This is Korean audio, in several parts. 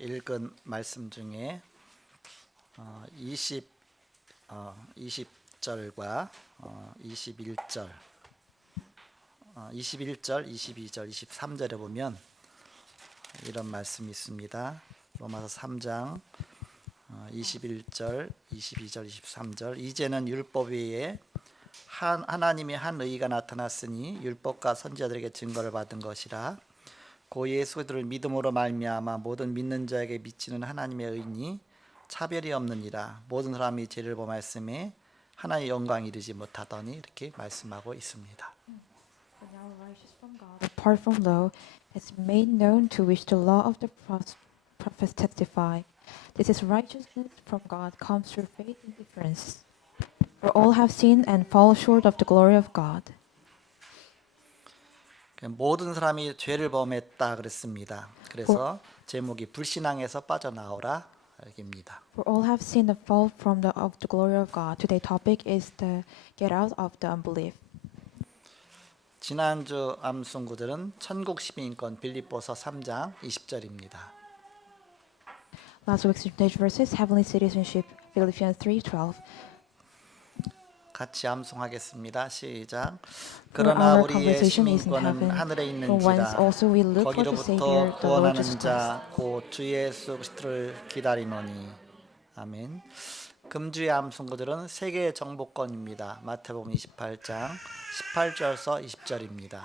읽은 말씀 중에 20절과 21절, 22절, 23절에 보면 이런 말씀이 있습니다. 로마서 3장 21절, 22절, 23절. 이제는 율법 외에 하나님의 한 의가 나타났으니 율법과 선지자들에게 증거를 받은 것이라. 고 예수 그리스도를 믿음으로 말미암아 모든 믿는 자에게 미치는 하나님의 의니 차별이 없느니라. 모든 사람이 죄를 범하였음에 하나님의 영광 이르지 못하더니, 이렇게 말씀하고 있습니다. For now righteous from God, apart from law, has made known to which the law of the prophets testify. This is righteousness from God comes through faith in difference. For all have sinned and fall short of the glory of God. 모든 사람이 죄를 범했다 그랬습니다. 그래서 제목이 불신앙에서 빠져나오라 입니다. For all have sinned and fall from of the glory of God. Today's topic is the get out of the unbelief. 지난주 암송구들은 천국 시민권 빌립보서 3장 20절입니다. Last week's stage verses, heavenly citizenship, Philippians 3:12. 같이 암송하겠습니다. 시작. For 그러나 our 우리의 conversation is in 시민권은 heaven, 하늘에 from whence 있는지라. also we look for the 거기로부터 Savior, the Lord 구원하는 Jesus Christ. 자 곧 주 예수 그리스도를 기다리노니. 아멘. 금주의 암송구들은 세계 정복권입니다. 마태복음 28장 18절서 20절입니다.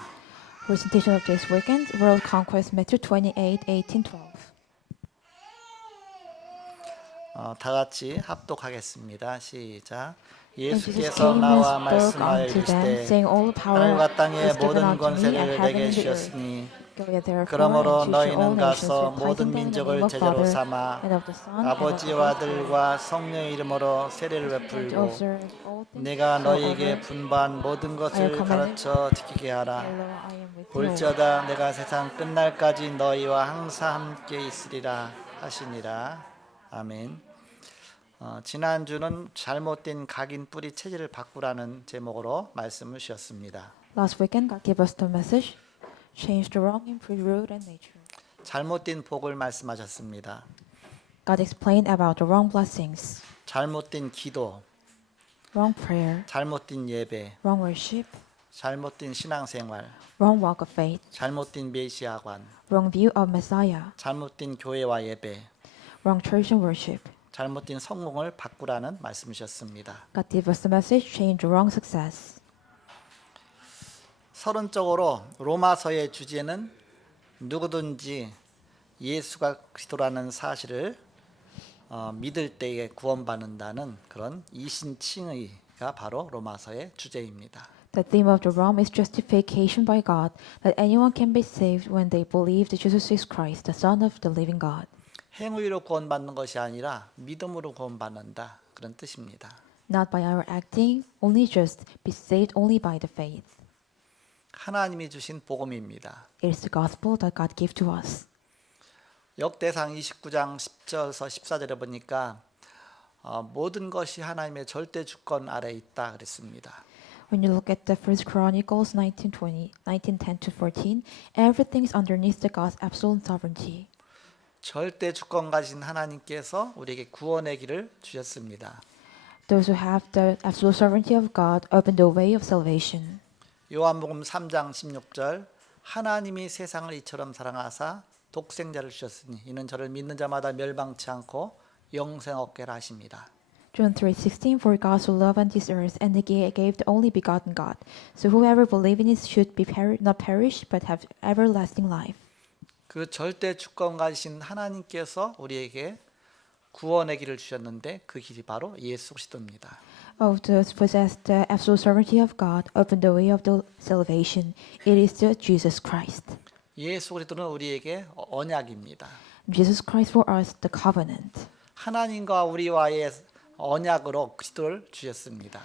Presentation of this weekend, World Conquest, Matthew 28:18-12. 다 같이 합독하겠습니다. 시작. And Jesus 예수께서 came and 나와 spoke 말씀하여 unto them, 이르시되 saying, All power 하늘과 땅의 is given 모든 unto me, and 권세를 heaven 내게 and the earth. 주셨으니 Go ye therefore 그러므로 and teach all 너희는 nations, 가서 baptizing 모든 them in the 민족을 name of 제자로 Father, 삼아 and of the Son, and of the 아버지와 Holy Spirit, 아들과 성령의 이름으로 세례를 and to 베풀고 observe all things 내가 너희에게 whatsoever 분반 모든 것을 가르쳐 지키게 하라. lo, I am with you. 볼지어다 내가 세상 끝날까지 너희와 항상 함께 있으리라 하시니라. 아멘. 지난주는 잘못된 각인 뿌리 체질을 바꾸라는 제목으로 말씀을 주셨습니다. Last weekend, God gave us the message, change the wrong in pre-root and nature. 잘못된 복을 말씀하셨습니다. God explained about the wrong blessings, 잘못된 기도, wrong prayer, 잘못된 예배, wrong worship, 잘못된 신앙생활, wrong walk of faith, 잘못된 메시아관, wrong view of Messiah, 잘못된 교회와 예배, wrong church and worship. 잘못된 성공을 바꾸라는 말씀이셨습니다. God gave us the message, change the wrong success. 서론적으로 로마서의 주제는 누구든지 예수가 그리스도라는 사실을 믿을 때에 구원받는다는 그런 이신칭의가 바로 로마서의 주제입니다. The theme of the Rome is justification by God, that anyone can be saved when they believe that Jesus is Christ, the Son of the living God. 행위로 구원받는 것이 아니라 믿음으로 구원받는다, 그런 뜻입니다. Not by our acting, only just, be saved only by the faith. 하나님이 주신 복음입니다. It is the gospel that God gave to us. 역대상 29장 10절에서 14절에 보니까 모든 것이 하나님의 절대 주권 아래에 있다 그랬습니다. When you look at the First Chronicles 19:10-14, everything's underneath the God's absolute sovereignty. 절대 주권 가진 하나님께서 우리에게 구원의 길을 주셨습니다. Those who have the absolute sovereignty of God open the way of salvation. 요한복음 3장 16절 하나님이 세상을 이처럼 사랑하사 독생자를 주셨으니 이는 저를 믿는 자마다 멸망치 않고 영생 얻게라 하십니다. John 3:16 For God so loved this earth and he gave the only begotten God, so whoever believes in it should be not perish but have everlasting life. 그 절대 주권 가지신 하나님께서 우리에게 구원의 길을 주셨는데 그 길이 바로 예수 그리스도입니다. Oh, to possess the absolute sovereignty of God, open the way of the salvation. It is the Jesus Christ. 예수 그리스도는 우리에게 언약입니다. Jesus Christ for us, the covenant. 하나님과 우리와의 언약으로 그리스도를 주셨습니다.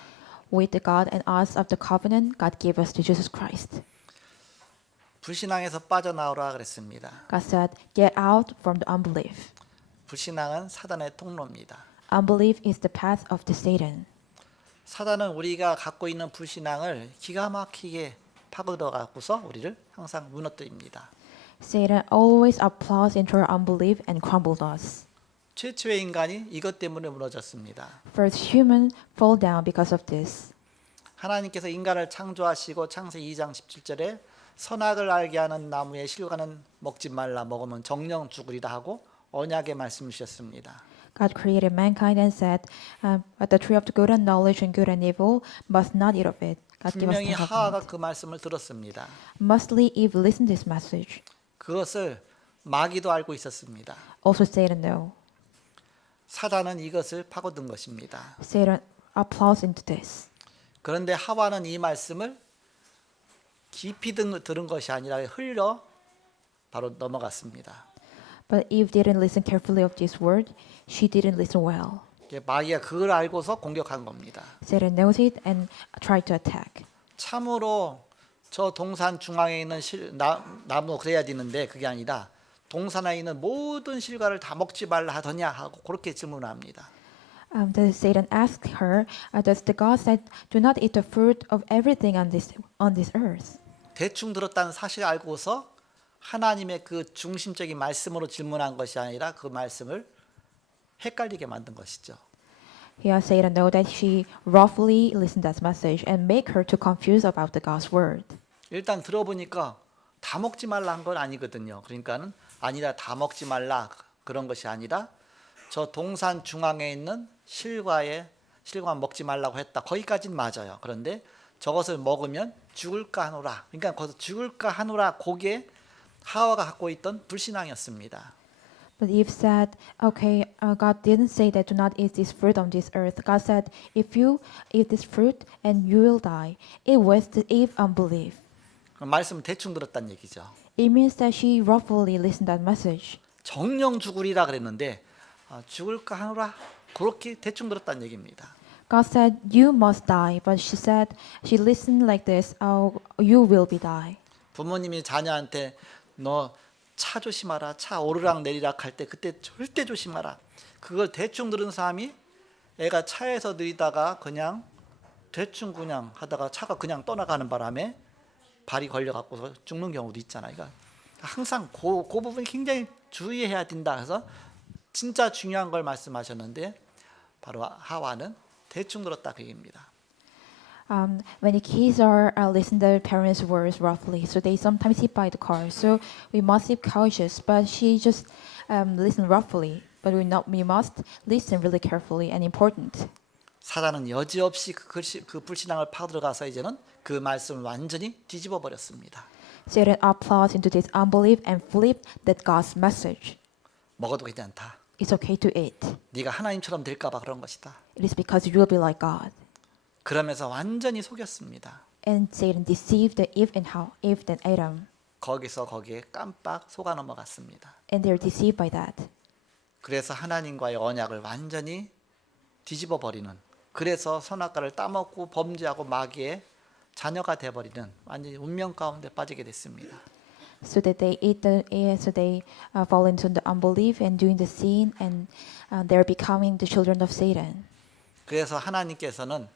With the God and us of the covenant, God gave us to Jesus Christ. 불신앙에서 빠져나오라 그랬습니다. God said, get out from the unbelief. 불신앙은 사단의 통로입니다. Unbelief is the path of the Satan. 사단은 우리가 갖고 있는 불신앙을 기가 막히게 파고들어 갖고서 우리를 항상 무너뜨립니다. Satan always applauds into our unbelief and crumbled us. 최초의 인간이 이것 때문에 무너졌습니다. First, human fall down because of this. 하나님께서 인간을 창조하시고 창세기 2장 17절에 선악을 알게 하는 나무의 실과는 먹지 말라, 먹으면 정령 죽으리라 하고 언약의 말씀을 주셨습니다. God created mankind and said, "But the tree of the good and knowledge and good and evil must not eat of it." God gave us 분명히 the 하와가 covenant. 그 말씀을 들었습니다. Mostly Eve listened to this message. 그것을 마귀도 알고 있었습니다. Also Satan knew. 사단은 이것을 파고든 것입니다. Satan applauds into this. 그런데 하와는 이 말씀을 깊이 들은 것이 아니라 흘려 바로 넘어갔습니다. But Eve didn't listen carefully of this word. She didn't listen well. 마귀가 그걸 알고서 공격한 겁니다. Satan knows it and tried to attack. 참으로 저 동산 중앙에 있는 나무 그래야 되는데 그게 아니라 동산에 있는 모든 실과를 다 먹지 말라 하더냐 하고 그렇게 질문합니다. Then Satan asked her, "Does the God said, do not eat the fruit of everything on this earth?" 대충 들었다는 사실을 알고서 하나님의 그 중심적인 말씀으로 질문한 것이 아니라 그 말씀을 헷갈리게 만든 것이죠. Here Satan know that she roughly listened to that message and make her to confuse about the God's word. 일단 들어보니까 다 먹지 말라 한 건 아니거든요. 그러니까는 아니라 다 먹지 말라 그런 것이 아니라 저 동산 중앙에 있는 실과 먹지 말라고 했다. 거기까지는 맞아요. 그런데 저것을 먹으면 죽을까 하노라. 그러니까 거기서 죽을까 하노라 그게 하와가 갖고 있던 불신앙이었습니다. But Eve said, "Okay, God didn't say that do not eat this fruit on this earth. God said, if you eat this fruit and you will die." It was the Eve unbelief. 말씀을 대충 들었다는 얘기죠. It means that she roughly listened to that message. 정령 죽으리라 그랬는데 죽을까 하노라 그렇게 대충 들었다는 얘기입니다. God said, "You must die," but she said, she listened like this, "Oh, you will be die." 부모님이 자녀한테 너 차 조심하라, 차 오르락 내리락 할 때 그때 절대 조심하라. 그걸 대충 들은 사람이 애가 차에서 내리다가 그냥 대충 그냥 하다가 차가 그냥 떠나가는 바람에 발이 걸려갖고서 죽는 경우도 있잖아요. 그러니까 항상 그 부분이 굉장히 주의해야 된다 해서 진짜 중요한 걸 말씀하셨는데 바로 하와는 대충 들었다 그 얘기입니다. When the kids are listen to their parents' words roughly, so they sometimes hit by the car. So we must be cautious. But she just listened roughly. But we must listen really carefully and important. 사단은 여지없이 그 불신앙을 파들어가서 이제는 그 말씀을 완전히 뒤집어 버렸습니다. Satan applauds into this unbelief and flipped that God's message. 먹어도 괜찮다. It's okay to eat. 네가 하나님처럼 될까봐 그런 것이다. It is because you will be like God. 그러면서 완전히 속였습니다. And Satan deceived the Eve and Adam. 거기에 깜빡 속아 넘어갔습니다. And they're deceived by that. 그래서 하나님과의 언약을 완전히 뒤집어 버리는, 그래서 선악과를 따먹고 범죄하고 마귀의 자녀가 되어버리는 완전히 운명 가운데 빠지게 됐습니다. So that they fall into the unbelief and doing the sin, and they're becoming the children of Satan. 그래서 하나님께서는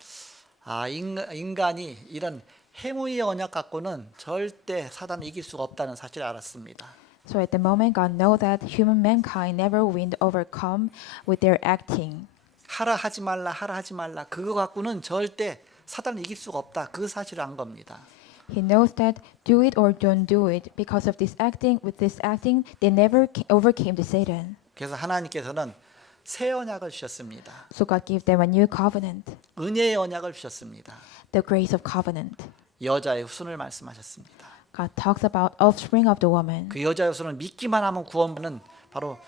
인간이 이런 행위의 언약 갖고는 절대 사단을 이길 수가 없다는 사실을 알았습니다. So at the moment, God knows that human mankind never will overcome with their acting. 하라 하지 말라 그거 갖고는 절대 사단을 이길 수가 없다. 그 사실을 안 겁니다. He knows that do it or don't do it. Because of this acting, with this acting, they never overcame the Satan. 그래서 하나님께서는 새 언약을 주셨습니다. So God gave them a new covenant, 은혜의 언약을 주셨습니다. the grace of covenant. 여자의 후손을 말씀하셨습니다. God talks about offspring of the woman. 그 여자의 후손을 믿기만 하면 구원받는 바로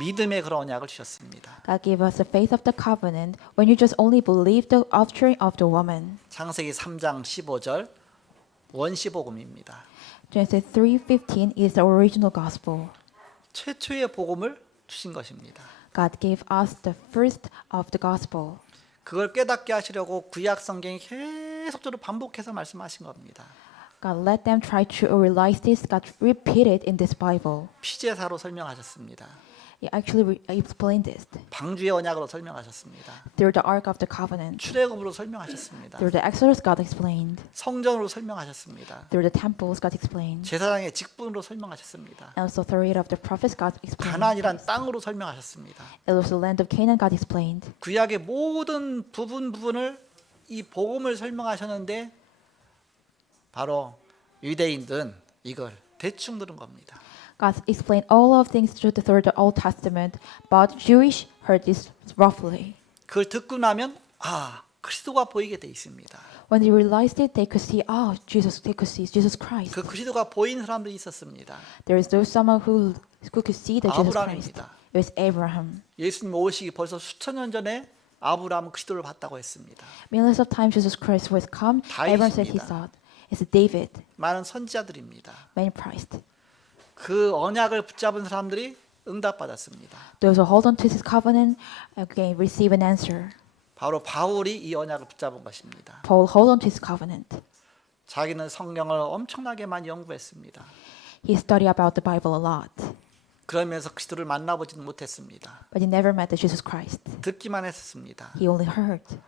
믿음의 그런 언약을 주셨습니다. God gave us the faith of the covenant when you just only believe the offspring of the woman. 창세기 3장 15절 원시복음입니다. Genesis 3:15 is the original gospel. 최초의 복음을 주신 것입니다. God gave us the first of the gospel. 그걸 깨닫게 하시려고 구약 성경이 계속적으로 반복해서 말씀하신 겁니다. God let them try to realize this. God repeated in this Bible. 피제사로 설명하셨습니다. He actually explained this 방주의 언약으로 설명하셨습니다. through the Ark of the Covenant, 출애굽으로 설명하셨습니다. through the Exodus, God explained, 성전으로 설명하셨습니다. through the temples, God explained, 제사장의 직분으로 설명하셨습니다. and also through it of the prophets, God explained. 가나안이란 땅으로 설명하셨습니다. It was the land of Canaan, God explained. 구약의 모든 부분을 이 복음을 설명하셨는데 바로 유대인들은 이걸 대충 들은 겁니다. God explained all of things through the Old Testament, but Jewish heard this roughly. 그걸 듣고 나면 그리스도가 보이게 돼 있습니다. When they realized it, they could see, they could see Jesus Christ. 그 그리스도가 보이는 사람들이 있었습니다. There is someone who could see the Jesus Christ. 아브라함입니다. It was Abraham. 예수님 오시기 벌써 수천 년 전에 아브라함은 그리스도를 봤다고 했습니다. Millions of times Jesus Christ was come. Abraham said he 다윗입니다. saw it. It's David, 많은 선지자들입니다. many Christ. 그 언약을 붙잡은 사람들이 응답받았습니다. Those who hold on to this covenant again receive an answer. 바로 바울이 이 언약을 붙잡은 것입니다. Paul hold on to his covenant. 자기는 성경을 엄청나게 많이 연구했습니다. He studied about the Bible a lot, 그러면서 그리스도를 만나보지는 못했습니다. but he never met the Jesus Christ. 듣기만 했었습니다. He only heard.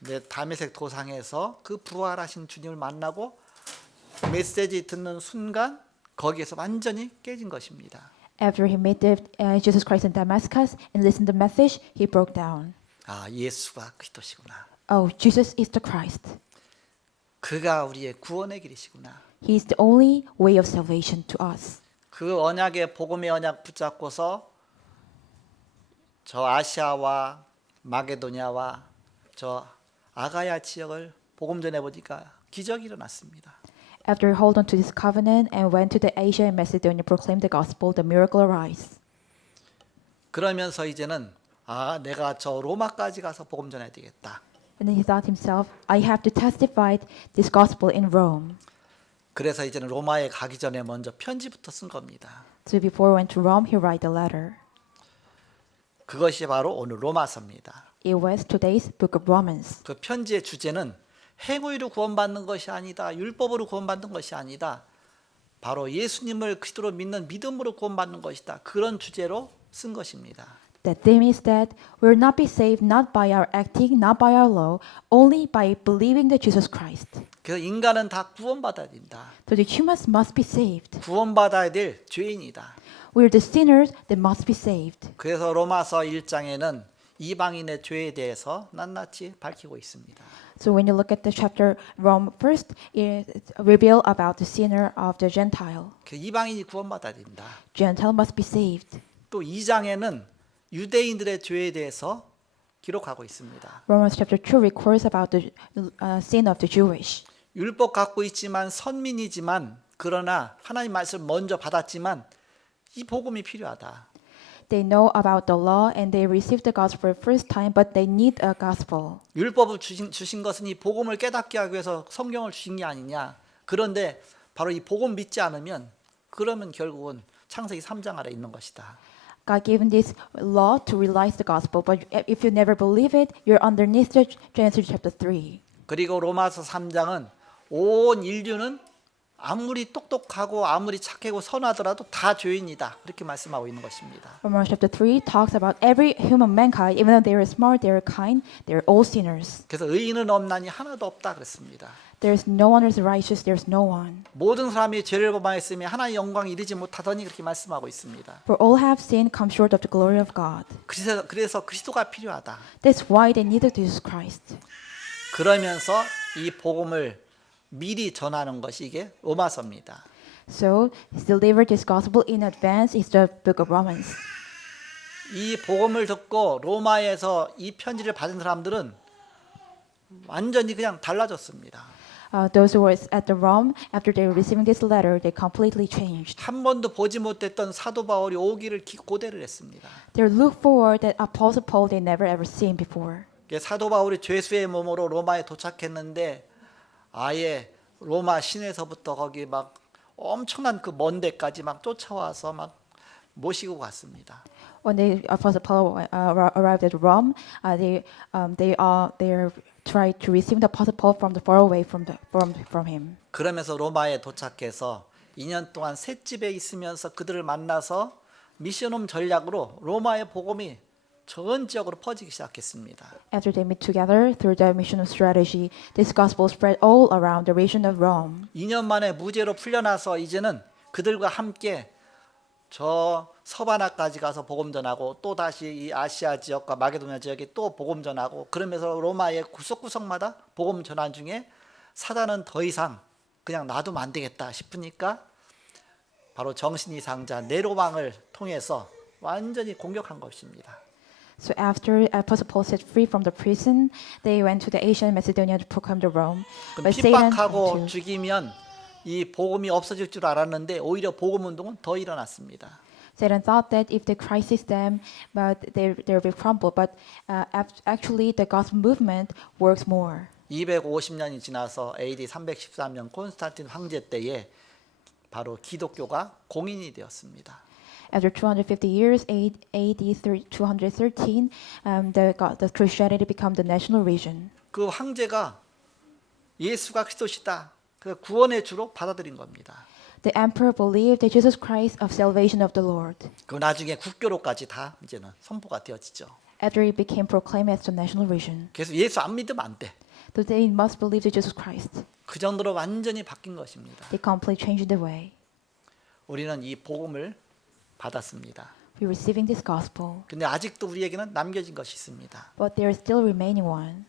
내 다메섹 도상에서 그 부활하신 주님을 만나고 메시지 듣는 순간 거기에서 완전히 깨진 것입니다. After he met Jesus Christ in Damascus and listened to the message, he broke down. 예수가 그리스도시구나. Oh, Jesus is the Christ. 그가 우리의 구원의 길이시구나. He is the only way of salvation to us. 그 언약의 복음의 언약 붙잡고서 저 아시아와 마게도냐와 저 아가야 지역을 복음 전해 보니까 기적이 일어났습니다. After he held on to this covenant and went to the Asia and Macedonia, proclaimed the gospel, the miracle arose. 그러면서 이제는 내가 저 로마까지 가서 복음 전해야 되겠다. And then he thought himself, I have to testify this gospel in Rome. 그래서 이제는 로마에 가기 전에 먼저 편지부터 쓴 겁니다. So before he went to Rome, he wrote the letter. 그것이 바로 오늘 로마서입니다. It was today's book of Romans. 그 편지의 주제는 행위로 구원받는 것이 아니다. 율법으로 구원받는 것이 아니다. 바로 예수님을 그리스도로 믿는 믿음으로 구원받는 것이다. 그런 주제로 쓴 것입니다. The theme is that we will not be saved not by our acting, not by our law, only by believing that Jesus Christ. 그래서 인간은 다 구원받아야 된다. So the humans must be saved. 구원받아야 될 죄인이다. We are the sinners that must be saved. 그래서 로마서 1장에는 이방인의 죄에 대해서 낱낱이 밝히고 있습니다. So when you look at the chapter Rome first, it reveal about the sinner of the Gentile. 그 이방인이 구원받아야 된다. Gentile must be saved. 또 2장에는 유대인들의 죄에 대해서 기록하고 있습니다. Romans chapter 2 records about the sin of the Jewish. 율법 갖고 있지만 선민이지만 그러나 하나님 말씀을 먼저 받았지만 이 복음이 필요하다. They know about the law and they receive the gospel first time, but they need a gospel. 율법을 주신 것은 이 복음을 깨닫게 하기 위해서 성경을 주신 게 아니냐. 그런데 바로 이 복음 믿지 않으면 그러면 결국은 창세기 3장 아래 있는 것이다. God gave this law to realize the gospel, but if you never believe it, you're underneath the Genesis chapter 3. 그리고 로마서 3장은 온 인류는 아무리 똑똑하고 아무리 착하고 선하더라도 다 죄인이다. 이렇게 말씀하고 있는 것입니다. Romans chapter 3 talks about every human mankind, even though they are smart, they are kind, they are all sinners. 그래서 의인은 없나니 하나도 없다 그랬습니다. There is no one who is righteous, there is no one. 모든 사람이 죄를 범하였으며 하나님의 영광에 이르지 못하더니 그렇게 말씀하고 있습니다. For all have sinned, come short of the glory of God. 그래서 그리스도가 필요하다. That's why they needed Jesus Christ. 그러면서 이 복음을 미리 전하는 것이 이게 로마서입니다. So, he delivered this gospel in advance is the book of Romans. 이 복음을 듣고 로마에서 이 편지를 받은 사람들은 완전히 그냥 달라졌습니다. Those who were at the Rome, after they were receiving this letter, they completely changed. 한 번도 보지 못했던 사도 바울이 오기를 고대를 했습니다. They look forward that Apostle Paul they never ever seen before. 사도 바울이 죄수의 몸으로 로마에 도착했는데 아예 로마 시내에서부터 거기 막 엄청난 그 먼 데까지 막 쫓아와서 막 모시고 갔습니다. When the Apostle Paul arrived at Rome, they tried to receive the Apostle Paul from the far away from him. 그러면서 로마에 도착해서 2년 동안 셋집에 있으면서 그들을 만나서 미션홈 전략으로 로마의 복음이 전 지역으로 퍼지기 시작했습니다. After they meet together through the mission strategy, this gospel spread all around the region of Rome. 2년 만에 무죄로 풀려나서 이제는 그들과 함께 저 서바나까지 가서 복음 전하고 또 다시 이 아시아 지역과 마게도냐 지역에 또 복음 전하고 그러면서 로마의 구석구석마다 복음 전환 중에 사단은 더 이상 그냥 놔두면 안 되겠다 싶으니까 바로 정신이상자 네로왕을 통해서 완전히 공격한 것입니다. So after Apostle Paul set free from the prison, they went to the Asian Macedonia to proclaim the Rome. 그럼 But Satan 핍박하고 죽이면 이 복음이 없어질 줄 알았는데 오히려 복음 운동은 더 일어났습니다. Satan thought that if they crisis them, but they will be crumbled. But actually, the gospel movement works more. 250년이 지나서 AD 313년 콘스탄틴 황제 때에 바로 기독교가 공인이 되었습니다. After 250 years, AD 213, the Christianity became the national religion. 그 황제가 예수가 그리스도시다. 그 구원의 주로 받아들인 겁니다. The emperor believed that Jesus Christ of salvation of the Lord. 그 나중에 국교로까지 다 이제는 선포가 되어지죠. After it became proclaimed as the national religion, 그래서 예수 안 믿으면 안 돼. so they must believe in Jesus Christ. 그 정도로 완전히 바뀐 것입니다. They completely changed the way. 우리는 이 복음을 받았습니다. We're receiving this gospel, 근데 아직도 우리에게는 남겨진 것이 있습니다. but there is still remaining one.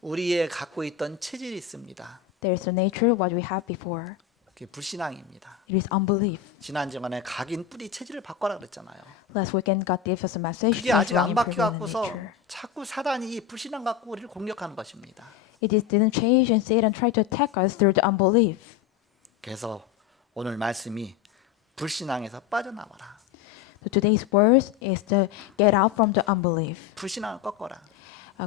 우리의 갖고 있던 체질이 있습니다. There is the nature what we had before. 그게 불신앙입니다. It is unbelief. 지난 시간에 각인 뿌리 체질을 바꿔라 그랬잖아요. Last weekend, God gave us a message. 그게 아직 안 transforming prevalent 바뀌어갖고서 nature. 자꾸 사단이 이 불신앙 갖고 우리를 공격하는 것입니다. It is didn't change, and Satan tried to attack us through the unbelief. 그래서 오늘 말씀이 불신앙에서 빠져나와라. So today's words is to get out from the unbelief, 불신앙을 꺾어라.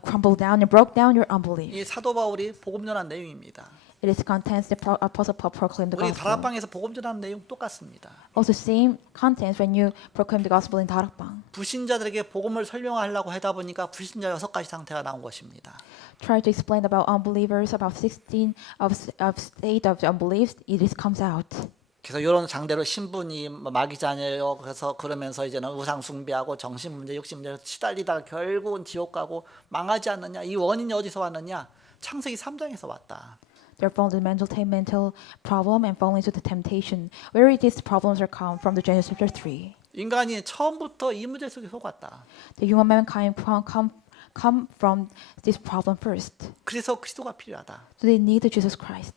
crumble down and broke down your unbelief. 이 사도 바울이 복음 전한 내용입니다. It is contents that Apostle Paul proclaimed the 우리 gospel. 다락방에서 복음 전하는 내용 똑같습니다. Also same contents when you proclaim the gospel in 다락방. 불신자들에게 복음을 설명하려고 하다 보니까 불신자 6가지 상태가 나온 것입니다. Try to explain about unbelievers, about 16 of state of unbeliefs. It is comes out. 그래서 이런 상대로 신분이 마귀자녀요. 그래서 그러면서 이제는 우상 숭배하고 정신 문제, 욕심 문제 시달리다가 결국은 지옥 가고 망하지 않느냐. 이 원인이 어디서 왔느냐? 창세기 3장에서 왔다. They're fundamental mental problem and falling into the temptation. Where these problems are come from the Genesis chapter 3. 인간이 처음부터 이 문제 속에 속았다. The human mankind come from this problem first. 그래서 그리스도가 필요하다. So they need Jesus Christ.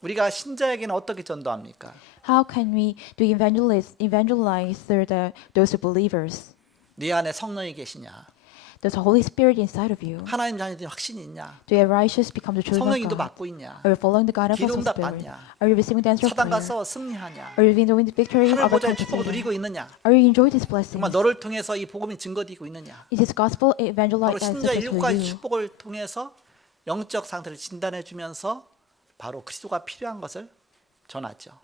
우리가 신자에게는 어떻게 전도합니까? How can we do evangelize through those believers? 네 안에 성령이 계시냐? Does the Holy Spirit inside of you? 하나님 자녀들이 확신이 있냐? Do you righteous become the children 성령 of 인도 God? 받고 있냐? Are you following the guidance of the 기도응답 Spirit? 받냐? Are you receiving the answer of 사단과 prayer? 싸워 승리하냐? Are you enjoying the victory 하늘 of the 보좌의 축복을 Satan? 누리고 있느냐? Are you enjoying these blessings? 정말 너를 통해서 이 복음이 증거되고 있느냐? Is this gospel 바로 evangelized 신자 to 7가지 you? 축복을 통해서 영적 상태를 진단해 주면서 바로 그리스도가 필요한 것을 전하죠.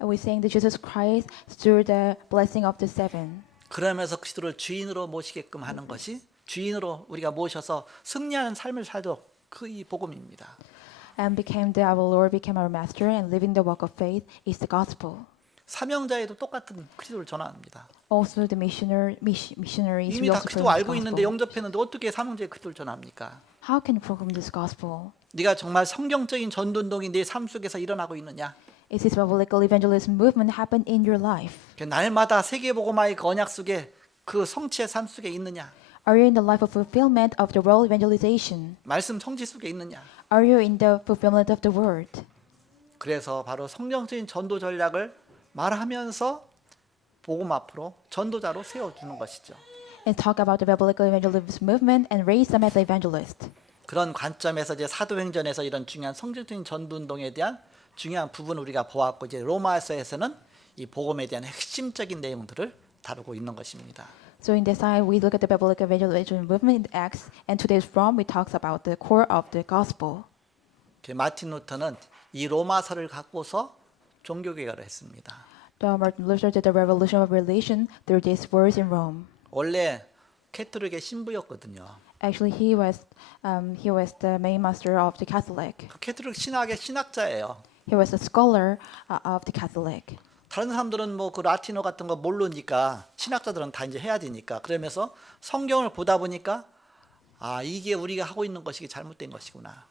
And we're saying that Jesus Christ through the blessing of the seven. 그러면서 그리스도를 주인으로 모시게끔 하는 것이 주인으로 우리가 모셔서 승리하는 삶을 살도록 그 이 복음입니다. And became our Lord, became our Master, and living the walk of faith is the gospel. 사명자에도 똑같은 그리스도를 전합니다. Also, the missionaries 이미 will 다 also 그리스도 proclaim 알고 the 있는데 gospel. 영접했는데 어떻게 사명자의 그리스도를 전합니까? How can you proclaim this gospel? 네가 정말 성경적인 전도운동이 내 삶 속에서 일어나고 있느냐? Is this biblical evangelism movement happen in your life? 날마다 세계복음화의 그 언약 속에 그 성취의 삶 속에 있느냐? Are you in the life of fulfillment of the world evangelization? 말씀 성취 속에 있느냐? Are you in the fulfillment of the word? 그래서 바로 성경적인 전도 전략을 말하면서 복음 앞으로 전도자로 세워주는 것이죠. And talk about the biblical evangelism movement and raise them as evangelist. 그런 관점에서 이제 사도행전에서 이런 중요한 성경적인 전도운동에 대한 중요한 부분을 우리가 보았고 이제 로마서에서는 이 복음에 대한 핵심적인 내용들을 다루고 있는 것입니다. So in this side, we look at the biblical evangelism movement in Acts, and today's from we talks about the core of the gospel. 마틴 루터는 이 로마서를 갖고서 종교개혁을 했습니다. The Martin Luther did the revolution of religion through these words in Rome. 원래 캐톨릭의 신부였거든요. Actually, he was the main master of the Catholic. 캐톨릭 신학의 신학자예요. He was a scholar of the Catholic. 다른 사람들은 뭐 그 라틴어 같은 거 모르니까 신학자들은 다 이제 해야 되니까 그러면서 성경을 보다 보니까 아 이게 우리가 하고 있는 것이 잘못된 것이구나.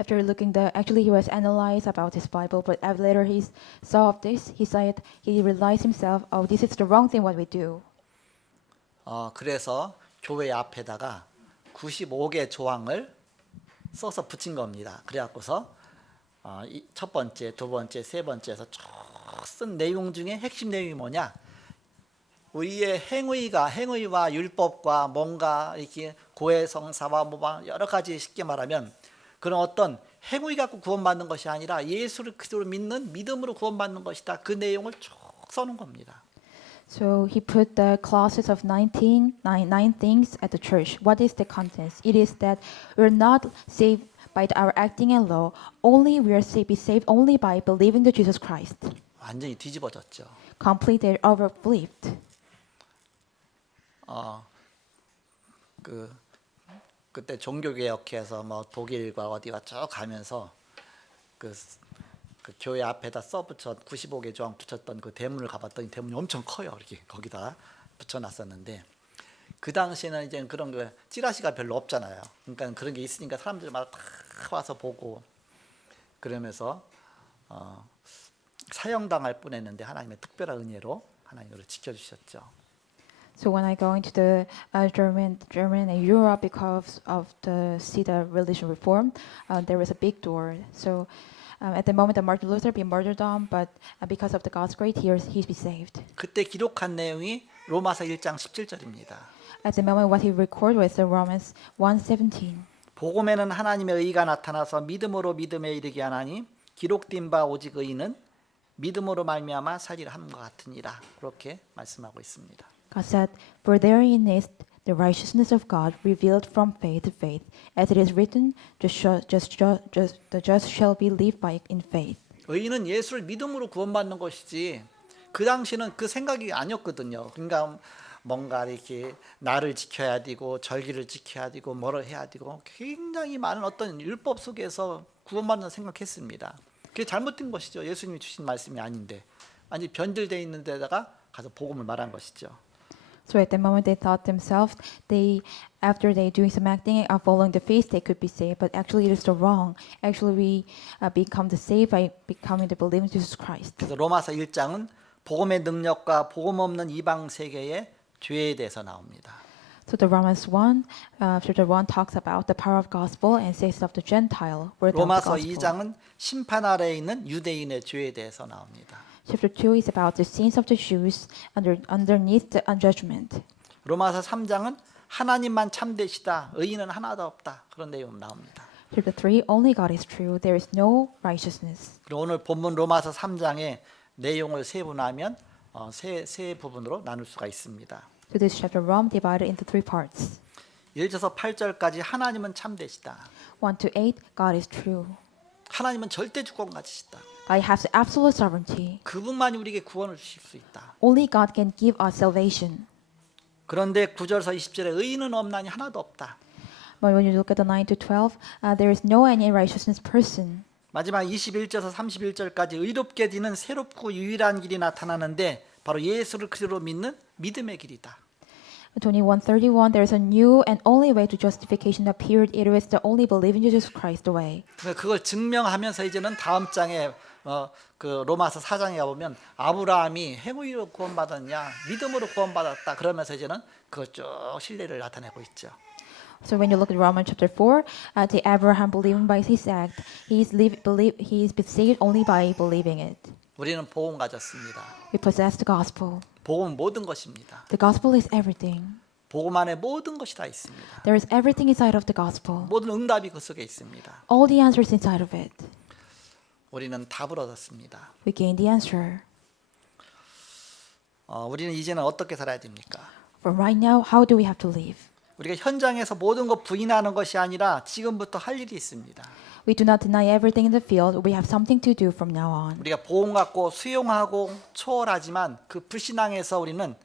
After looking actually he was analyzed about his Bible, but later he saw of this, he realized himself, oh, this is the wrong thing what we do. 그래서 교회 앞에다가 95개 조항을 써서 붙인 겁니다. 그래갖고서 첫 번째, 두 번째, 세 번째에서 쭉 쓴 내용 중에 핵심 내용이 뭐냐? 우리의 행위와 율법과 뭔가 이렇게 고해성사와 뭐 여러 가지 쉽게 말하면 그런 어떤 행위 갖고 구원받는 것이 아니라 예수를 그리스도로 믿는 믿음으로 구원받는 것이다. 그 내용을 쭉 써놓은 겁니다. So he put the clauses of nine things at the church. What is the contents? It is that we're not saved by our acting and law. Only we are be saved only by believing the Jesus Christ. 완전히 뒤집어졌죠. Completely overbelieved. 그때 종교개혁해서 뭐 독일과 어디가 쭉 가면서 그 교회 앞에다 써붙여 95개 조항 붙였던 그 대문을 가봤더니 대문이 엄청 커요. 이렇게 거기다 붙여놨었는데 그 당시에는 이제 그런 거 찌라시가 별로 없잖아요. 그러니까 그런 게 있으니까 사람들마다 다 와서 보고 그러면서 사형당할 뻔했는데 하나님의 특별한 은혜로 하나님을 지켜주셨죠. So when I go into the German and Europe because of see the religion reform, there was a big door. So at the moment that Martin Luther be martyrdom, but because of the God's grace, he be saved. 그때 기록한 내용이 로마서 1장 17절입니다. At the moment, what he recorded was the Romans 1:17. 복음에는 하나님의 의가 나타나서 믿음으로 믿음에 이르게 하나니 기록된 바 오직 의인은 믿음으로 말미암아 살리라 함과 같으니라. 그렇게 말씀하고 있습니다. God said, "For therein is the righteousness of God revealed from faith to faith, as it is written, the just shall be lived by in faith." 의인은 예수를 믿음으로 구원받는 것이지 그 당시는 그 생각이 아니었거든요. 그러니까 뭔가 이렇게 나를 지켜야 되고 절기를 지켜야 되고 뭐를 해야 되고 굉장히 많은 어떤 율법 속에서 구원받는 생각했습니다. 그게 잘못된 것이죠. 예수님이 주신 말씀이 아닌데 완전히 변질되어 있는 데다가 가서 복음을 말한 것이죠. So at the moment they thought themselves, after they doing some acting or following the faith, they could be saved. But actually it is the wrong. Actually we become the saved by becoming the believer in Jesus Christ. 그래서 로마서 1장은 복음의 능력과 복음 없는 이방 세계의 죄에 대해서 나옵니다. So the Romans 1, chapter 1 talks about the power of gospel and says of the Gentile without the 로마서 gospel. 2장은 심판 아래에 있는 유대인의 죄에 대해서 나옵니다. Chapter 2 is about the sins of the Jews underneath the judgment. 로마서 3장은 하나님만 참되시다. 의인은 하나도 없다. 그런 내용 나옵니다. Chapter 3, only God is true. There is no righteousness. 그리고 오늘 본문 로마서 3장의 내용을 세분하면 세 부분으로 나눌 수가 있습니다. So this chapter Rome divided into three parts. 예를 들어서 8절까지 하나님은 참되시다. 1 to 8, God is true. 하나님은 절대 주권 가지시다. God has absolute sovereignty. 그분만이 우리에게 구원을 주실 수 있다. Only God can give us salvation. 그런데 9절서 20절에 의인은 없나니 하나도 없다. But when you look at the 9 to 12, there is no any righteousness person. 마지막 21절에서 31절까지 의롭게 되는 새롭고 유일한 길이 나타나는데 바로 예수를 그리스도로 믿는 믿음의 길이다. 21:31, there is a new and only way to justification appeared. It is the only believe in Jesus Christ the way. 그걸 증명하면서 이제는 다음 장에 그 로마서 4장에 가보면 아브라함이 행위로 구원받았냐 믿음으로 구원받았다 그러면서 이제는 그걸 쭉 신뢰를 나타내고 있죠. So when you look at Romans chapter 4, the Abraham believing by his act, he is been saved only by believing it. 우리는 복음 가졌습니다. We possess the gospel. 복음은 모든 것입니다. The gospel is everything. 복음 안에 모든 것이 다 있습니다. There is everything inside of the gospel. 모든 응답이 그 속에 있습니다. All the answers inside of it. 우리는 답을 얻었습니다. We gain the answer. 우리는 이제는 어떻게 살아야 됩니까? But right now, how do we have to live? 우리가 현장에서 모든 것 부인하는 것이 아니라 지금부터 할 일이 있습니다. We do not deny everything in the field. We have something to do from now on. 우리가 복음 갖고 수용하고 초월하지만 그 불신앙에서 우리는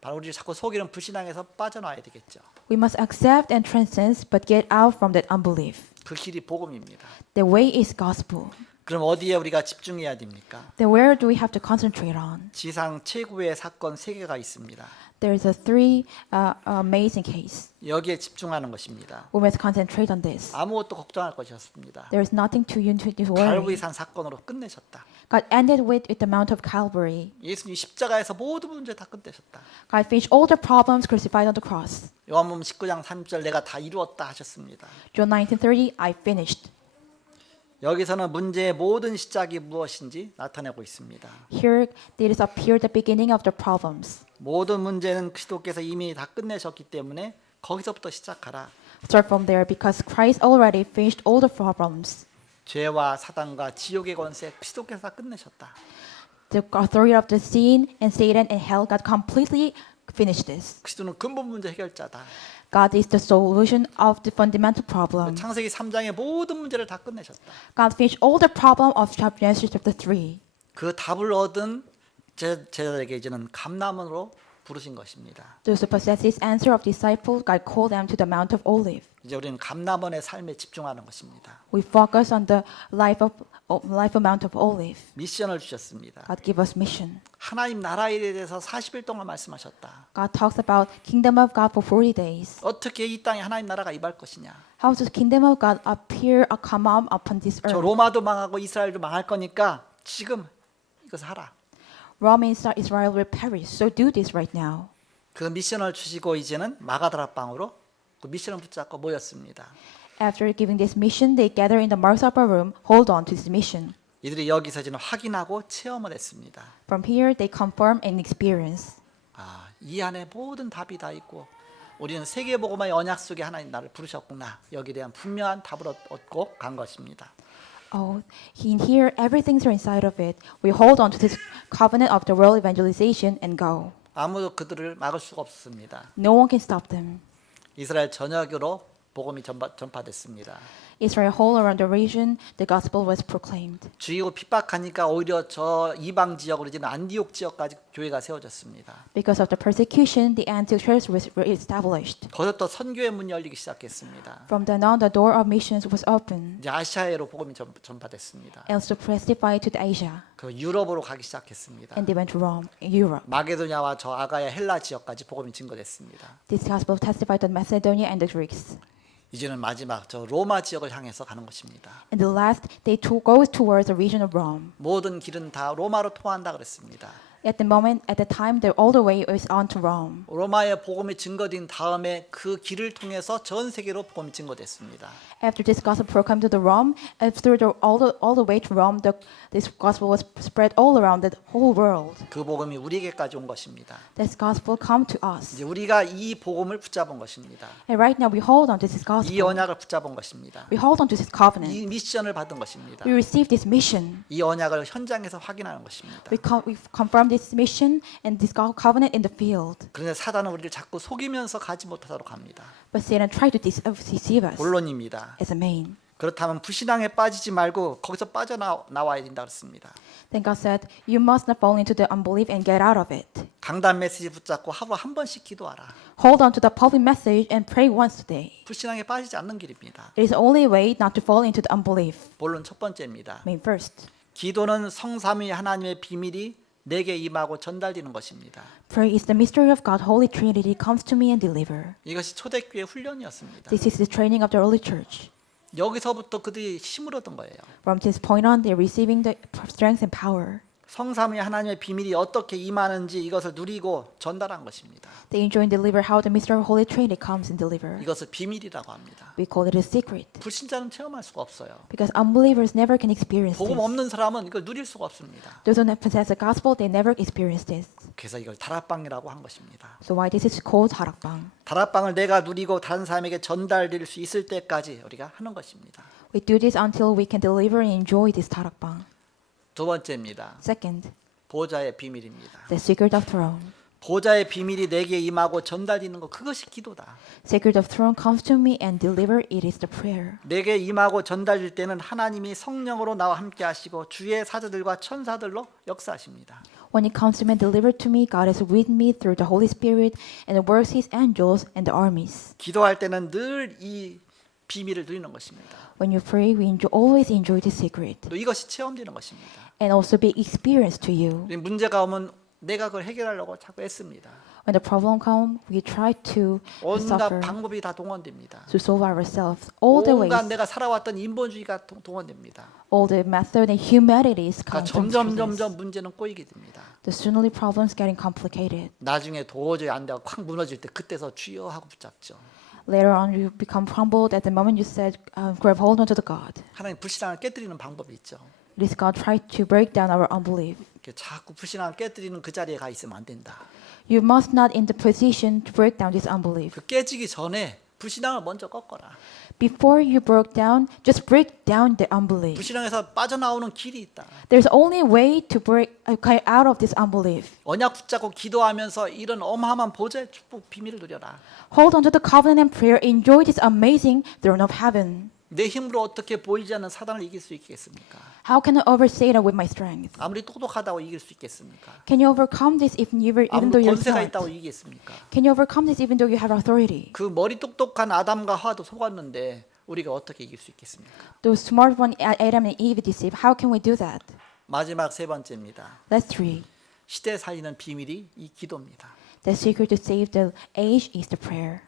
바로 우리를 자꾸 속이는 불신앙에서 빠져나와야 되겠죠. We must accept and transcend, but get out from that unbelief. 그 길이 복음입니다. The way is gospel. 그럼 어디에 우리가 집중해야 됩니까? Then where do we have to concentrate on? 지상 최고의 사건 세 개가 있습니다. There is a three amazing case. 여기에 집중하는 것입니다. We must concentrate on this. 아무것도 걱정할 것이 없습니다. There is nothing to you to worry. 갈보리산 사건으로 끝내셨다. God ended with the Mount of Calvary. 예수님 십자가에서 모든 문제 다 끝내셨다. God finished all the problems crucified on the cross. 요한복음 19장 3절 내가 다 이루었다 하셨습니다. John 19:30, I finished. 여기서는 문제의 모든 시작이 무엇인지 나타내고 있습니다. Here, there is appear the beginning of the problems. 모든 문제는 그리스도께서 이미 다 끝내셨기 때문에 거기서부터 시작하라. Start from there because Christ already finished all the problems. 죄와 사단과 지옥의 권세 그리스도께서 다 끝내셨다. The authority of the sin and Satan and hell, God completely finished this. 그리스도는 근본 문제 해결자다. God is the solution of the fundamental problem. 창세기 3장의 모든 문제를 다 끝내셨다. God finished all the problem of Genesis chapter 3. 그 답을 얻은 제자들에게 이제는 감람원으로 부르신 것입니다. Those who possess this answer of disciples, God called them to the Mount of Olives. 이제 우리는 감람원의 삶에 집중하는 것입니다. We focus on the life of Mount of Olives. 미션을 주셨습니다. God give us mission. 하나님 나라에 대해서 40일 동안 말씀하셨다. God talks about kingdom of God for 40 days. 어떻게 이 땅에 하나님 나라가 임할 것이냐. How does the kingdom of God come up upon this 저 earth? 로마도 망하고 이스라엘도 망할 거니까 지금 이것을 하라. Rome and Israel will perish, so do this right now. 그 미션을 주시고 이제는 마가다락방으로 그 미션을 붙잡고 모였습니다. After giving this mission, they gather in the Mark's upper room, hold on to this mission. 이들이 여기서 이제는 확인하고 체험을 했습니다. From here, they confirm and experience. 이 안에 모든 답이 다 있고 우리는 세계복음화의 언약 속에 하나님 나를 부르셨구나. 여기에 대한 분명한 답을 얻고 간 것입니다. Oh, in here, everything's inside of it. We hold on to this covenant of the world evangelization and go. 아무도 그들을 막을 수가 없습니다. No one can stop them. 이스라엘 전역으로 복음이 전파됐습니다. Israel whole around the region, the gospel was proclaimed. 주의고 핍박하니까 오히려 저 이방 지역으로 이제는 안디옥 지역까지 교회가 세워졌습니다. Because of the persecution, the Antioch church was established. 거기서 또 선교의 문이 열리기 시작했습니다. From then on, the door of missions was opened. 이제 아시아로 복음이 전파됐습니다. Else to testify to Asia, 그 유럽으로 가기 시작했습니다. and they went to Rome, Europe. 마게도냐와 저 아가야 헬라 지역까지 복음이 증거됐습니다. This gospel testified to Macedonia and the Greeks. 이제는 마지막 저 로마 지역을 향해서 가는 것입니다. And the last, they goes towards the region of Rome. 모든 길은 다 로마로 통한다 그랬습니다. At the time, all the way is on to Rome. 로마의 복음이 증거된 다음에 그 길을 통해서 전 세계로 복음이 증거됐습니다. After this gospel proclaimed to the Rome, all the way to Rome, this gospel was spread all around the whole world. 그 복음이 우리에게까지 온 것입니다. This gospel come to us. 이제 우리가 이 복음을 붙잡은 것입니다. And right now, we hold on to this 이 gospel. 언약을 붙잡은 것입니다. We hold on to this covenant. 이 미션을 받은 것입니다. We receive this mission. 이 언약을 현장에서 확인하는 것입니다. We confirm this mission and this covenant in the field. 그런데 사단은 우리를 자꾸 속이면서 가지 못하도록 합니다. But Satan tried to deceive us 본론입니다. as a main. 그렇다면 불신앙에 빠지지 말고 거기서 빠져나와야 된다 그랬습니다. Then God said, you must not fall into the unbelief and get out of it. 강단 메시지 붙잡고 하루 한 번씩 기도하라. Hold on to the public message and pray once a day. 불신앙에 빠지지 않는 길입니다. It is the only way not to fall into the unbelief. 본론 첫 번째입니다. Main first. 기도는 성삼위 하나님의 비밀이 내게 임하고 전달되는 것입니다. Pray is the mystery of God, Holy Trinity comes to me and deliver. 이것이 초대교회 훈련이었습니다. This is the training of the early church. 여기서부터 그들이 힘을 얻은 거예요. From this point on, they're receiving the strength and power. 성삼위 하나님의 비밀이 어떻게 임하는지 이것을 누리고 전달한 것입니다. They enjoy and deliver how the mystery of Holy Trinity comes and deliver. 이것을 비밀이라고 합니다. We call it a secret. 불신자는 체험할 수가 없어요. Because unbelievers never can experience 복음 this. 없는 사람은 이걸 누릴 수가 없습니다. Those who don't possess the gospel, they never experience this. 그래서 이걸 다락방이라고 한 것입니다. So why this is called 하락방? 다락방을 내가 누리고 다른 사람에게 전달될 수 있을 때까지 우리가 하는 것입니다. We do this until we can deliver and enjoy this 하락방. 두 번째입니다. Second, 보좌의 비밀입니다. the secret of throne. 보좌의 비밀이 내게 임하고 전달되는 것 그것이 기도다. Secret of throne comes to me and deliver. It is the prayer. 내게 임하고 전달될 때는 하나님이 성령으로 나와 함께 하시고 주의 사자들과 천사들로 역사하십니다. When it comes to me and delivered to me, God is with me through the Holy Spirit and works His angels and the armies. 기도할 때는 늘 이 비밀을 누리는 것입니다. When you pray, always enjoy the secret 또 이것이 체험되는 것입니다. and also be experienced to you. 우리 문제가 오면 내가 그걸 해결하려고 자꾸 애씁니다. When the problem comes, we try to 온갖 suffer 방법이 다 동원됩니다. to solve ourselves. All the 온갖 ways, 내가 살아왔던 인본주의가 동원됩니다. all the method and humanities 그러니까 come through this. 점점 문제는 꼬이게 됩니다. The suddenly problems getting complicated. 나중에 도저히 안 되고 콱 무너질 때 그때서 주여 하고 붙잡죠. Later on, you become crumbled at the moment you said, grab hold onto the God. 하나님 불신앙을 깨뜨리는 방법이 있죠. It is God try to break down our unbelief. 이렇게 자꾸 불신앙을 깨뜨리는 그 자리에 가 있으면 안 된다. You must not in the position to break down this unbelief. 그 깨지기 전에 불신앙을 먼저 꺾어라. Before you broke down, just break down the unbelief. 불신앙에서 빠져나오는 길이 있다. There's only a way to break out of this unbelief. 언약 붙잡고 기도하면서 이런 어마어마한 보좌의 축복 비밀을 누려라. Hold on to the covenant and prayer. Enjoy this amazing throne of heaven. 내 힘으로 어떻게 보이지 않는 사단을 이길 수 있겠습니까? How can I overcome Satan with my strength? 아무리 똑똑하다고 이길 수 있겠습니까? Can you overcome this even though 아무리 you're 권세가 smart? 있다고 이기겠습니까? Can you overcome this even though you have authority? 그 머리 똑똑한 아담과 하와도 속았는데 우리가 어떻게 이길 수 있겠습니까? Those smart one Adam and Eve deceived. How can we do that? 마지막 세 번째입니다. That's 3. 시대 살리는 비밀이 이 기도입니다. The secret to save the age is the prayer.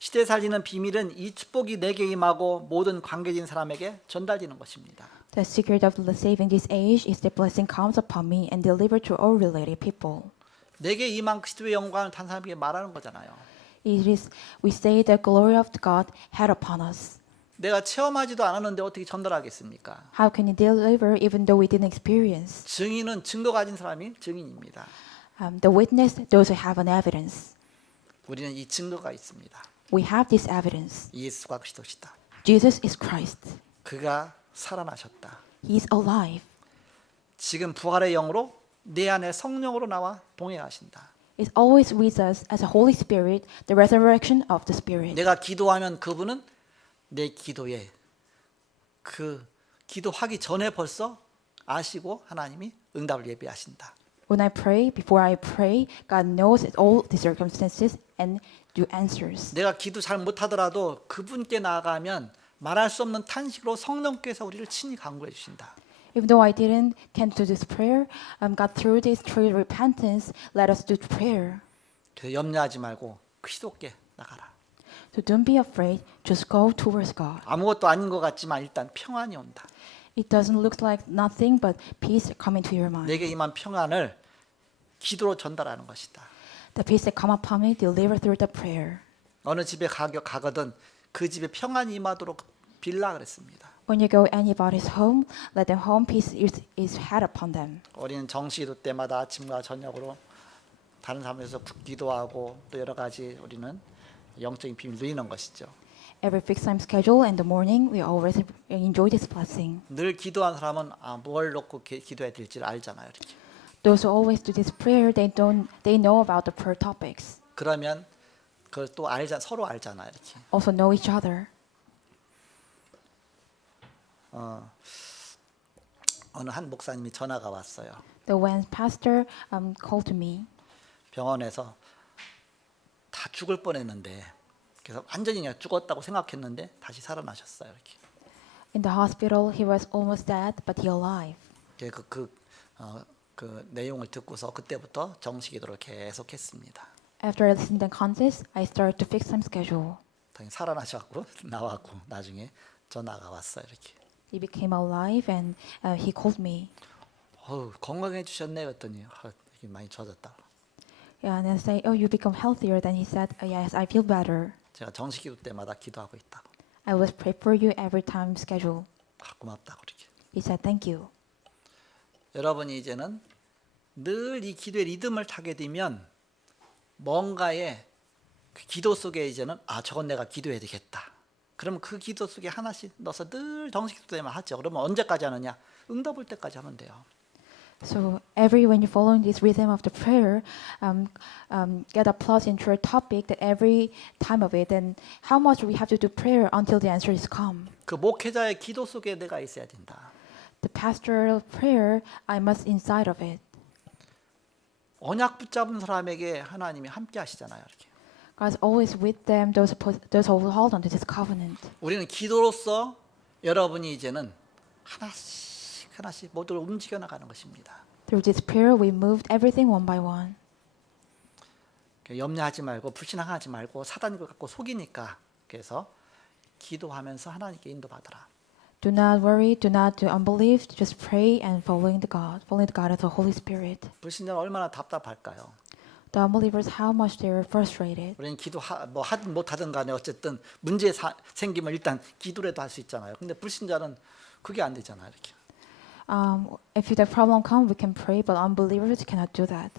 시대 살리는 비밀은 이 축복이 내게 임하고 모든 관계진 사람에게 전달되는 것입니다. The secret of saving this age is the blessing comes upon me and delivered to all related people. 내게 임한 그리스도의 영광을 다른 사람에게 말하는 거잖아요. It is we say the glory of God had upon us. 내가 체험하지도 않았는데 어떻게 전달하겠습니까? How can you deliver even though we didn't experience? 증인은 증거 가진 사람이 증인입니다. The witness, those who have an evidence. 우리는 이 증거가 있습니다. We have this evidence. 예수가 그리스도시다. Jesus is Christ. 그가 살아나셨다. He is alive. 지금 부활의 영으로 내 안에 성령으로 나와 동행하신다. Is always with us as a Holy Spirit, the resurrection of the Spirit. 내가 기도하면 그분은 내 기도에 그 기도하기 전에 벌써 아시고 하나님이 응답을 예비하신다. When I pray, before I pray, God knows all the circumstances and do answers. 내가 기도 잘 못하더라도 그분께 나아가면 말할 수 없는 탄식으로 성령께서 우리를 친히 강구해 주신다. Even though I can't do this prayer, God through this through repentance, let us do prayer. 그래서 염려하지 말고 그리스도께 나가라. So don't be afraid, just go towards God. 아무것도 아닌 것 같지만 일단 평안이 온다. It doesn't look like nothing but peace coming to your mind. 내게 임한 평안을 기도로 전달하는 것이다. The peace that come upon me, deliver through the prayer. 어느 집에 가거든 그 집에 평안이 임하도록 빌라 그랬습니다. When you go anybody's home, let them home peace is had upon them. 우리는 정시기도 때마다 아침과 저녁으로 다른 사람에서 기도하고 또 여러 가지 우리는 영적인 비밀 누리는 것이죠. Every fixed time schedule and the morning, we always enjoy this blessing. 늘 기도한 사람은 뭘 놓고 기도해야 될지를 알잖아요. 이렇게. Those who always do this prayer, they know about the prayer topics. 그러면 그걸 또 서로 알잖아요. 이렇게. Also know each other. 어느 한 목사님이 전화가 왔어요. The when pastor called to me, 병원에서 다 죽을 뻔했는데 그래서 완전히 그냥 죽었다고 생각했는데 다시 살아나셨어요. 이렇게. in the hospital, he was almost dead, but he alive. 그 내용을 듣고서 그때부터 정식기도를 계속했습니다. After listening to the contest, I started to fix time schedule. 당연히 살아나셔갖고 나왔고 나중에 전화가 왔어요. 이렇게. He became alive and he called me. 건강해지셨네 그랬더니 이게 많이 좋아졌다. Yeah, and I say, oh, you become healthier. Then he said, oh, yes, I feel better. 제가 정식기도 때마다 기도하고 있다고. I will pray for you every time schedule. 고맙다고 이렇게. He said, thank you. 여러분이 이제는 늘 이 기도의 리듬을 타게 되면 뭔가의 그 기도 속에 이제는 저건 내가 기도해야 되겠다. 그러면 그 기도 속에 하나씩 넣어서 늘 정식기도 때만 하죠. 그러면 언제까지 하느냐? 응답 올 때까지 하면 돼요. So when you're following this rhythm of the prayer, get applause into your topic that every time of it, then how much we have to do prayer until the answer is come. 그 목회자의 기도 속에 내가 있어야 된다. The pastoral prayer, I must inside of it. 언약 붙잡은 사람에게 하나님이 함께 하시잖아요. 이렇게. God's always with them, those who hold on to this covenant. 우리는 기도로서 여러분이 이제는 하나씩 하나씩 모두를 움직여 나가는 것입니다. Through this prayer, we moved everything one by one. 염려하지 말고 불신앙하지 말고 사단이 걸 갖고 속이니까 그래서 기도하면서 하나님께 인도받아라. Do not worry, do not do unbelief, just pray and following the God of the Holy Spirit. 불신자는 얼마나 답답할까요? The unbelievers, how much they are frustrated. 우리는 기도 뭐 하든 못하든 간에 어쨌든 문제 생기면 일단 기도라도 할 수 있잖아요. 근데 불신자는 그게 안 되잖아요. 이렇게. If the problem comes, we can pray, but unbelievers cannot do that.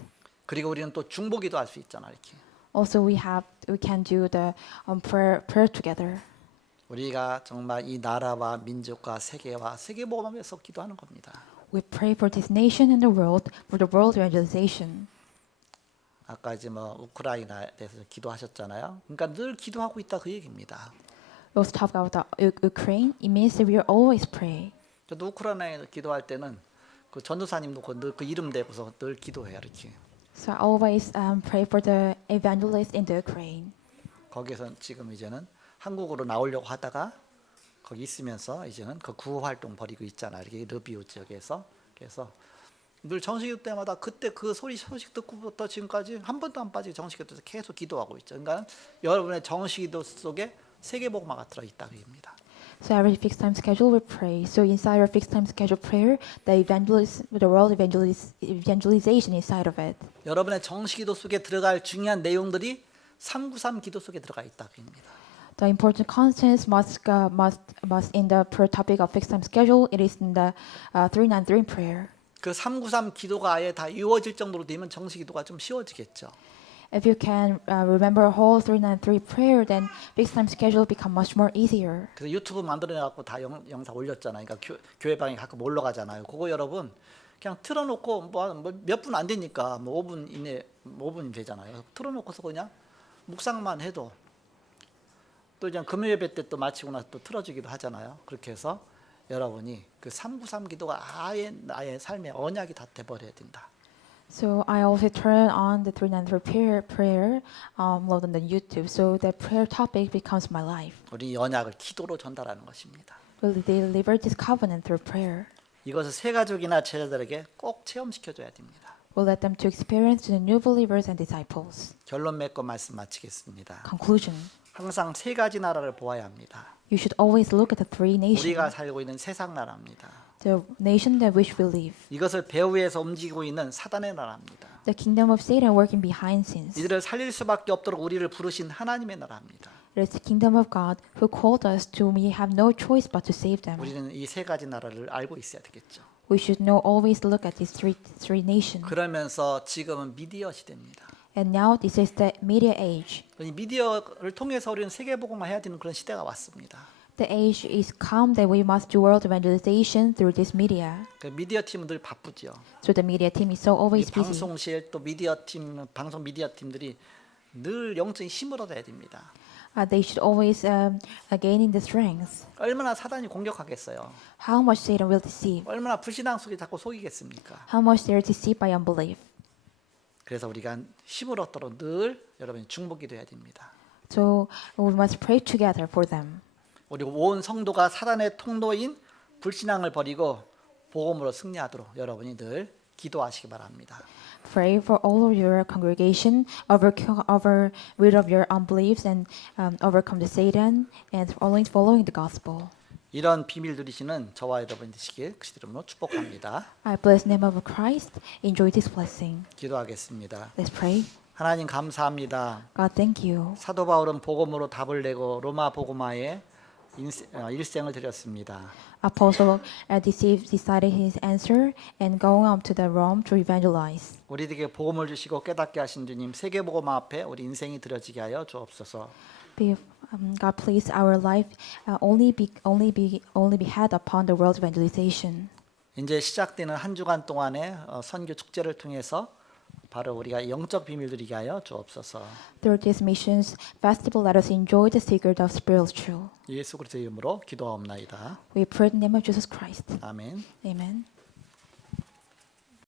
그리고 우리는 또 중보기도 할 수 있잖아요. 이렇게. Also, we can do the prayer together. 우리가 정말 이 나라와 민족과 세계와 세계복음에서 기도하는 겁니다. We pray for this nation and the world evangelization. 아까 이제 뭐 우크라이나에 대해서 기도하셨잖아요. 그러니까 늘 기도하고 있다 그 얘기입니다. We also talk about the Ukraine. It means that we are always praying. 저도 우크라이나에 기도할 때는 그 전도사님도 늘 그 이름 대고서 늘 기도해요. 이렇게. So I always pray for the evangelists in the Ukraine. 거기서 지금 이제는 한국으로 나오려고 하다가 거기 있으면서 이제는 그 구호 활동 벌이고 있잖아요. 이렇게 르비우 지역에서. 그래서 늘 정식기도 때마다 그때 그 소식 듣고부터 지금까지 한 번도 안 빠지고 정식기도에서 계속 기도하고 있죠. 그러니까 여러분의 정식기도 속에 세계복음화가 들어 있다 그 얘기입니다. So every fixed time schedule we pray. So inside our fixed time schedule prayer, the world evangelization inside of it. 여러분의 정식기도 속에 들어갈 중요한 내용들이 393 기도 속에 들어가 있다 그 얘기입니다. The important contents must in the prayer topic of fixed time schedule. It is in the 393 prayer. 그 393 기도가 아예 다 이루어질 정도로 되면 정식기도가 좀 쉬워지겠죠. If you can remember whole 393 prayer, then fixed time schedule become much more easier. 그래서 유튜브 만들어내갖고 다 영상 올렸잖아요. 그러니까 교회방에 가끔 올라가잖아요. 그거 여러분 그냥 틀어놓고 뭐 몇 분 안 되니까 뭐 5분 이내 5분이 되잖아요. 틀어놓고서 그냥 묵상만 해도 또 그냥 금요 예배 때 또 마치고 나서 또 틀어주기도 하잖아요. 그렇게 해서 여러분이 그 393 기도가 아예 나의 삶의 언약이 다 돼버려야 된다. So I also turn on the 393 prayer load on the YouTube. So that prayer topic becomes my life. 우리 언약을 기도로 전달하는 것입니다. We'll deliver this covenant through prayer. 이것을 새 가족이나 제자들에게 꼭 체험시켜줘야 됩니다. We'll let them to experience to the new believers and disciples. 결론 맺고 말씀 마치겠습니다. Conclusion. 항상 세 가지 나라를 보아야 합니다. You should always look at the three nations. 우리가 살고 있는 세상 나라입니다. The nation that which we live. 이것을 배후에서 움직이고 있는 사단의 나라입니다. The kingdom of Satan working behind scenes. 이들을 살릴 수밖에 없도록 우리를 부르신 하나님의 나라입니다. It is the kingdom of God who called us to we have no choice but to save them. 우리는 이 세 가지 나라를 알고 있어야 되겠죠. We should always look at these three nations. 그러면서 지금은 미디어 시대입니다. And now this is the media age. 이 미디어를 통해서 우리는 세계복음화 해야 되는 그런 시대가 왔습니다. The age is come that we must do world evangelization through this media. 그 미디어 팀은 늘 바쁘죠. So the media team is so 이 always busy. 방송실 또 미디어 팀, 방송 미디어 팀들이 늘 영적인 힘을 얻어야 됩니다. They should always gain in the strength. 얼마나 사단이 공격하겠어요. How much Satan will deceive. 얼마나 불신앙 속에 자꾸 속이겠습니까. How much they are deceived by unbelief. 그래서 우리가 힘을 얻도록 늘 여러분이 중보기도 해야 됩니다. So we must pray together for them. 우리 온 성도가 사단의 통로인 불신앙을 버리고 복음으로 승리하도록 여러분이 늘 기도하시기 바랍니다. Pray for all of your congregation, rid of your unbeliefs and overcome the Satan and always following the gospel. 이런 비밀 누리시는 저와 여러분 되시길 그리스도 이름으로 축복합니다. I bless the name of Christ. Enjoy this blessing. 기도하겠습니다. Let's pray. 하나님 감사합니다. God, thank you. 사도 바울은 복음으로 답을 내고 로마 복음화에 일생을 드렸습니다. Apostle decided his answer and going up to the Rome to evangelize. 우리에게 복음을 주시고 깨닫게 하신 주님 세계 복음화 앞에 우리 인생이 드려지게 하여 주옵소서. God, please our life only be had upon the world evangelization. 이제 시작되는 한 주간 동안의 선교 축제를 통해서 바로 우리가 영적 비밀 누리게 하여 주옵소서. Through this missions festival, let us enjoy the secret of spiritual. 예수 그리스도의 이름으로 기도하옵나이다. We pray in the name of Jesus Christ. 아멘. Amen.